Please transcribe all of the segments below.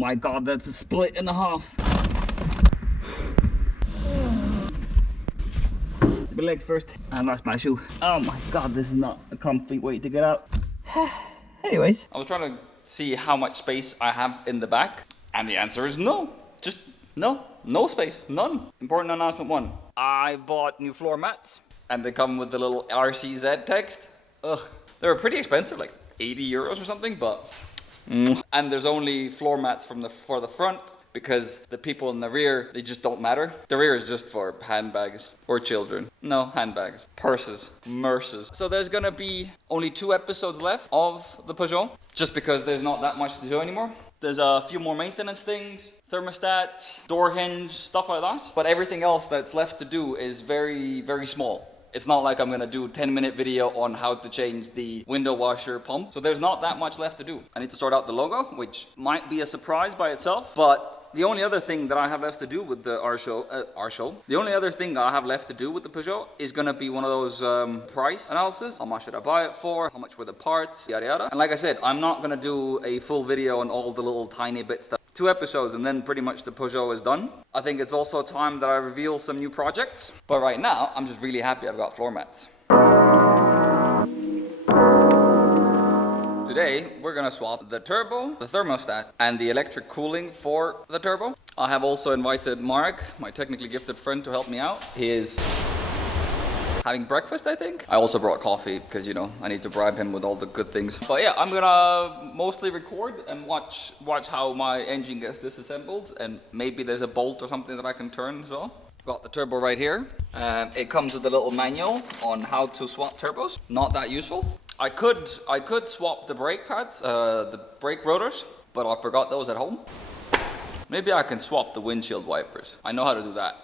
my god, that's a split in half. My legs first. I lost my shoe. Oh my god, this is not a comfy way to get out. Anyways. I was trying to see how much space I have in the back, and the answer is no. Just no. No space. None. Important announcement 1. I bought new floor mats, and they come with the little RCZ text. Ugh. They were pretty expensive, like 80 euros or something, but... And there's only floor mats for the front, because the people in the rear, they just don't matter. The rear is just for handbags or children. No, handbags, purses, merces. So there's gonna be only 2 episodes left of the Peugeot, just because there's not that much to do anymore. There's a few more maintenance things, thermostat, door hinge, stuff like that. But everything else that's left to do is very, very small. It's not like I'm gonna do a 10-minute video on how to change the window washer pump. So there's not that much left to do. I need to sort out the logo, which might be a surprise by itself, but the only other thing that I have left to do with the the only other thing I have left to do with the Peugeot is gonna be one of those price analysis. How much should I buy it for? How much were the parts? Yada yada. And like I said, I'm not gonna do a full video on all the little tiny bits. 2 episodes and then pretty much the Peugeot is done. I think it's also time that I reveal some new projects. But right now, I'm just really happy I've got floor mats. Today, we're gonna swap the turbo, the thermostat, and the electric cooling for the turbo. I have also invited Mark, my technically gifted friend, to help me out. He is having breakfast, I think. I also brought coffee because, you know, I need to bribe him with all the good things. But yeah, I'm gonna mostly record and watch how my engine gets disassembled, and maybe there's a bolt or something that I can turn as well. Got the turbo right here. It comes with a little manual on how to swap turbos. Not that useful. I could swap the brake pads, the brake rotors, but I forgot those at home. Maybe I can swap the windshield wipers. I know how to do that.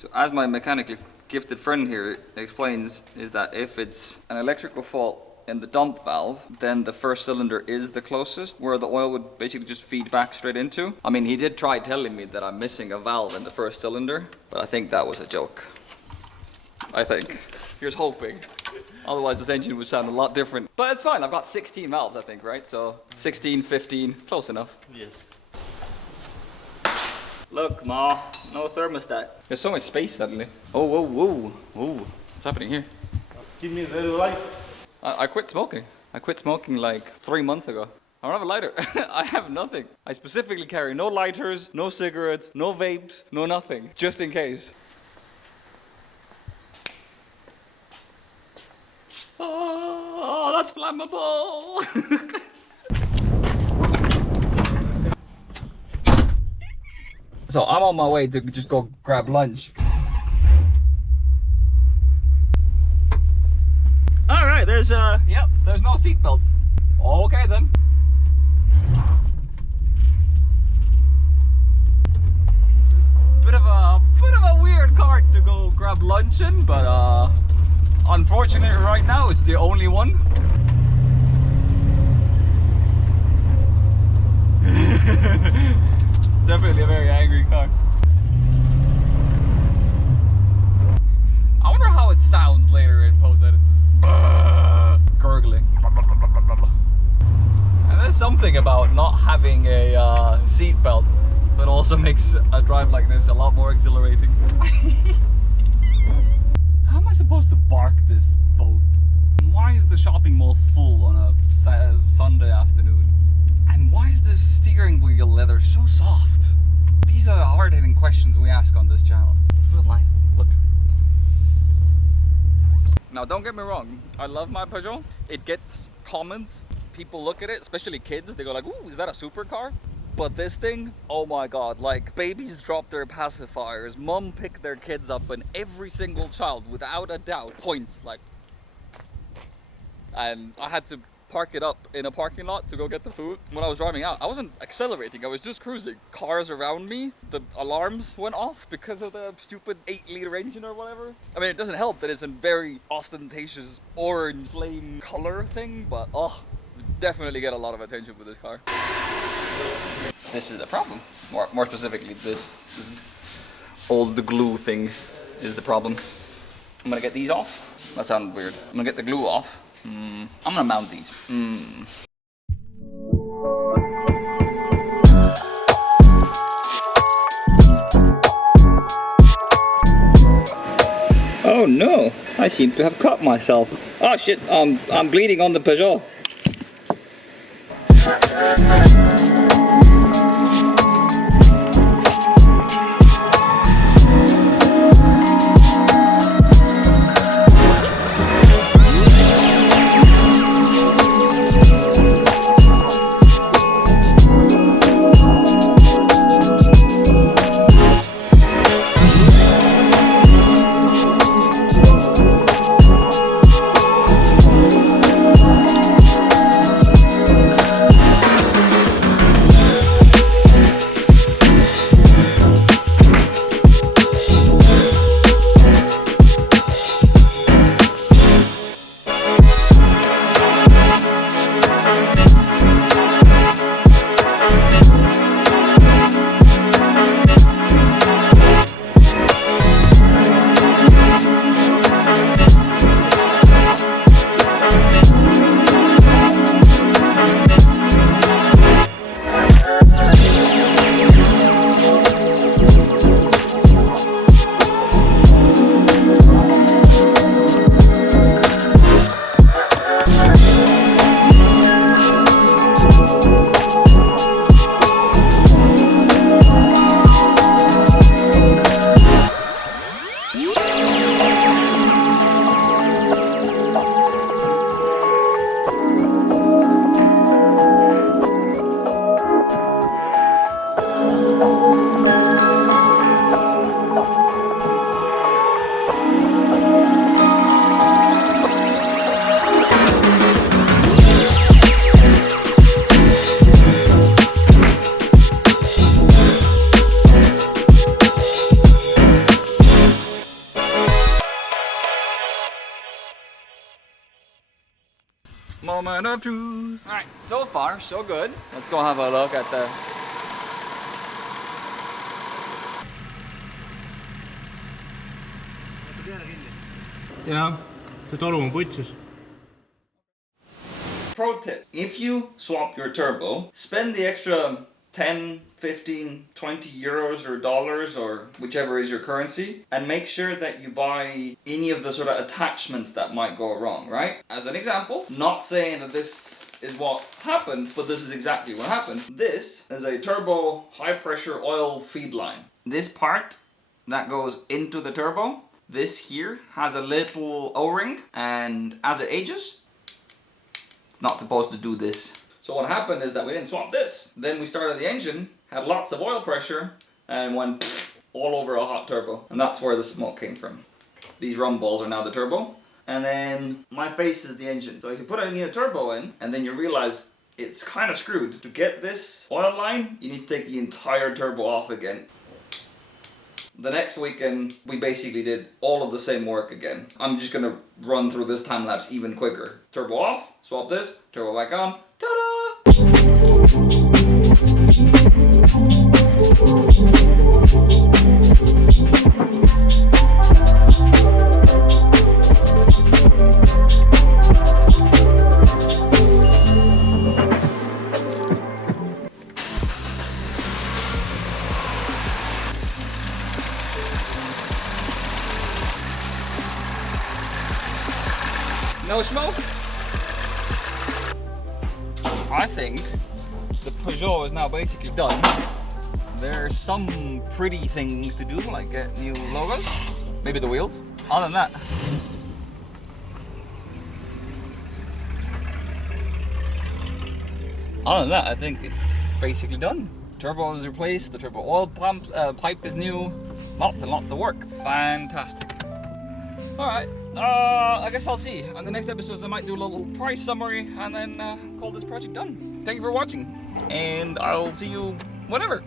So as my mechanically gifted friend here explains, is that if it's an electrical fault in the dump valve, then the first cylinder is the closest, where the oil would basically just feed back straight into. I mean, he did try telling me that I'm missing a valve in the first cylinder, but I think that was a joke. I think. Here's hoping. Otherwise this engine would sound a lot different. But it's fine, I've got 16 valves I think, right? So 16, 15, close enough. Yes. Look, Ma, no thermostat. There's so much space suddenly. Oh, whoa, whoa, whoa. What's happening here? Give me the light. I quit smoking. I quit smoking like 3 months ago. I don't have a lighter. I have nothing. I specifically carry no lighters, no cigarettes, no vapes, no nothing, just in case. Oh, that's flammable. So I'm on my way to just go grab lunch. All right, there's there's no seat belts. Okay then. Bit of a weird cart to go grab lunch in, but unfortunately right now it's the only one. Definitely a very angry car. I wonder how it sounds later in post-edit. Gurgling. And there's something about not having a seat belt that also makes a drive like this a lot more exhilarating. How am I supposed to park this boat? Why is the shopping mall full on a Sunday afternoon? And why is this steering wheel leather so soft? These are the hard-hitting questions we ask on this channel. It's real nice. Look. Now, don't get me wrong. I love my Peugeot. It gets comments. People look at it, especially kids. They go like, "Ooh, is that a supercar?" But this thing, oh my God, like babies drop their pacifiers, mom pick their kids up, and every single child, without a doubt, points like. And I had to park it up in a parking lot to go get the food. When I was driving out, I wasn't accelerating, I was just cruising. Cars around me, the alarms went off because of the stupid 8-liter engine or whatever. I mean, it doesn't help that it's a very ostentatious orange flame color thing, but definitely get a lot of attention with this car. This is the problem. More specifically, this old glue thing is the problem. I'm gonna get these off. That sounded weird. I'm gonna get the glue off. I'm gonna mount these. Oh no, I seem to have cut myself. Oh shit, I'm bleeding on the Peugeot. Moment of truth. Alright, so far, so good. Let's go have a look at the... jah, see toru on putsis. Pro tip, if you swap your turbo, spend the extra 10, 15, 20 euros or dollars or whichever is your currency, and make sure that you buy any of the sort of attachments that might go wrong, right? As an example, not saying that this is what happened, but this is exactly what happened. This is a turbo high pressure oil feed line. This part that goes into the turbo, this here has a little O-ring, and as it ages, it's not supposed to do this. So what happened is that we didn't swap this. Then we started the engine, had lots of oil pressure, and went all over a hot turbo. And that's where the smoke came from. These rum balls are now the turbo. And then my face is the engine. So if you put a new turbo in, and then you realize it's kind of screwed. To get this oil line, you need to take the entire turbo off again. The next weekend, we basically did all of the same work again. I'm just gonna run through this time lapse even quicker. Turbo off, swap this, turbo back on, ta-da! No smoke? I think the Peugeot is now basically done. There's some pretty things to do, like get new logos, maybe the wheels. Other than that, I think it's basically done. Turbo is replaced, the turbo oil pump, pipe is new, lots and lots of work. Fantastic. Alright, I guess I'll see. On the next episodes I might do a little price summary and then call this project done. Thank you for watching, and I'll see you whenever.